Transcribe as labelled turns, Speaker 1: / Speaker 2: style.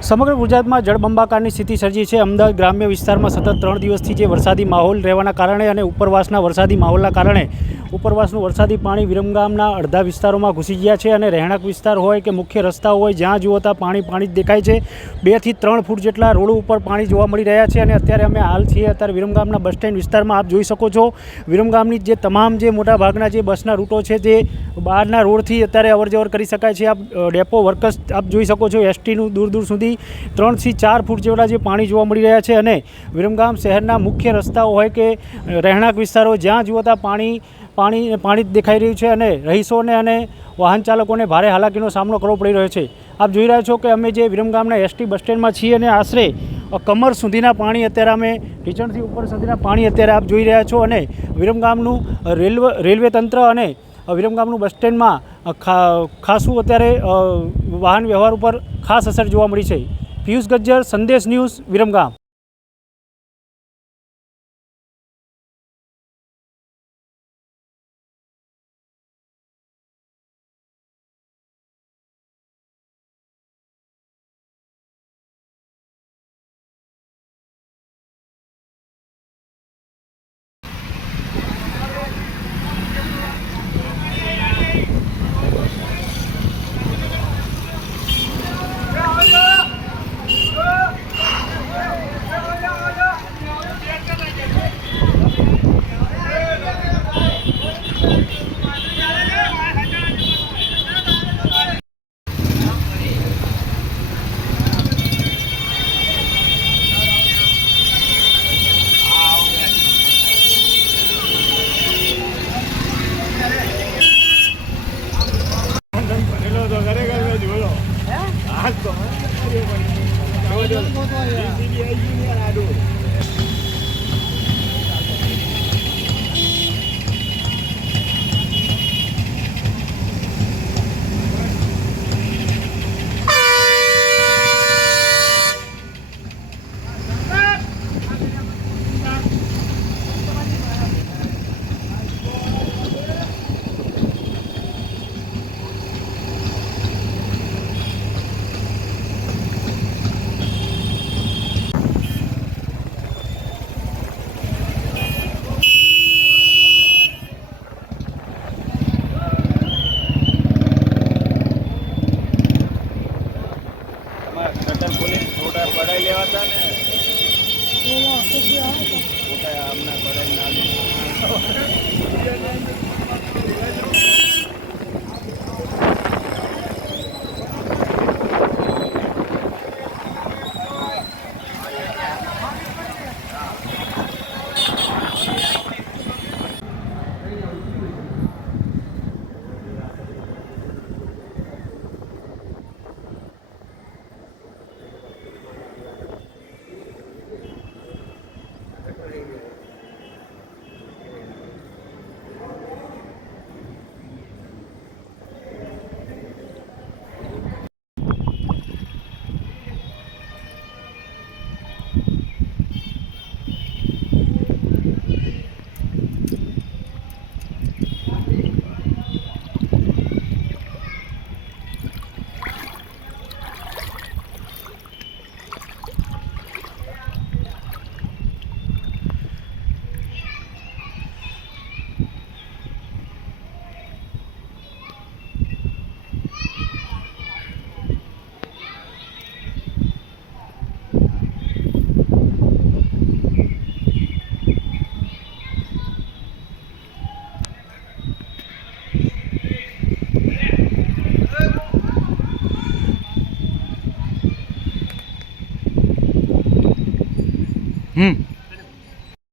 Speaker 1: સમગ્ર ગુજરાતમાં જળબંબાકારની સ્થિતિ સર્જી છે. અમદાવાદ ગ્રામ્ય વિસ્તારમાં સતત ત્રણ દિવસથી જે વરસાદી માહોલ રહેવાના કારણે અને ઉપરવાસના વરસાદી માહોલના કારણે ઉપરવાસનું વરસાદી પાણી વિરમગામના અડધા વિસ્તારોમાં ઘૂસી ગયા છે અને રહેણાંક વિસ્તાર હોય કે મુખ્ય રસ્તાઓ હોય, જ્યાં જુઓ ત્યાં પાણી પાણી જ દેખાય છે. બેથી ત્રણ ફૂટ જેટલા રોડ ઉપર પાણી જોવા મળી રહ્યા છે અને અત્યારે અમે હાલ છીએ અત્યારે વિરમગામના બસ સ્ટેન્ડ વિસ્તારમાં. આપ જોઈ શકો છો, વિરમગામની જે તમામ જે મોટા ભાગના જે બસના રૂટો છે જે બહારના રોડથી અત્યારે અવરજવર કરી શકાય છે. આપ ડેપો વર્કર્સ આપ જોઈ શકો છો, એસટીનું દૂર દૂર સુધી ત્રણથી ચાર ફૂટ જેવડા જે પાણી જોવા મળી રહ્યા છે. અને વિરમગામ શહેરના મુખ્ય રસ્તાઓ હોય કે રહેણાંક વિસ્તારો જ્યાં જુઓ ત્યાં પાણી પાણી પાણી જ દેખાઈ રહ્યું છે અને રહીશોને અને વાહન ચાલકોને ભારે હાલાકીનો સામનો કરવો પડી રહ્યો છે. આપ જોઈ રહ્યા છો કે અમે જે વિરમગામના એસટી બસ સ્ટેન્ડમાં છીએ અને આશરે કમર સુધીના પાણી અત્યારે અમે ટીચણથી ઉપર સુધીના પાણી અત્યારે આપ જોઈ રહ્યા છો અને વિરમગામનું રેલવે રેલવે તંત્ર અને વિરમગામનું બસ સ્ટેન્ડમાં ખાસું અત્યારે વાહન વ્યવહાર ઉપર ખાસ અસર જોવા મળી છે. પિયુષ ગજ્જર, સંદેશ ન્યૂઝ વિરમગામ
Speaker 2: પેલો તો ખરેખર મેં જોયો. હાથ તો જોજો. JCB આઈ ગયું ને યાર આડું. ફોટા પડાઈ લેવા હતા ને હમણાં પડાઈ
Speaker 1: হুম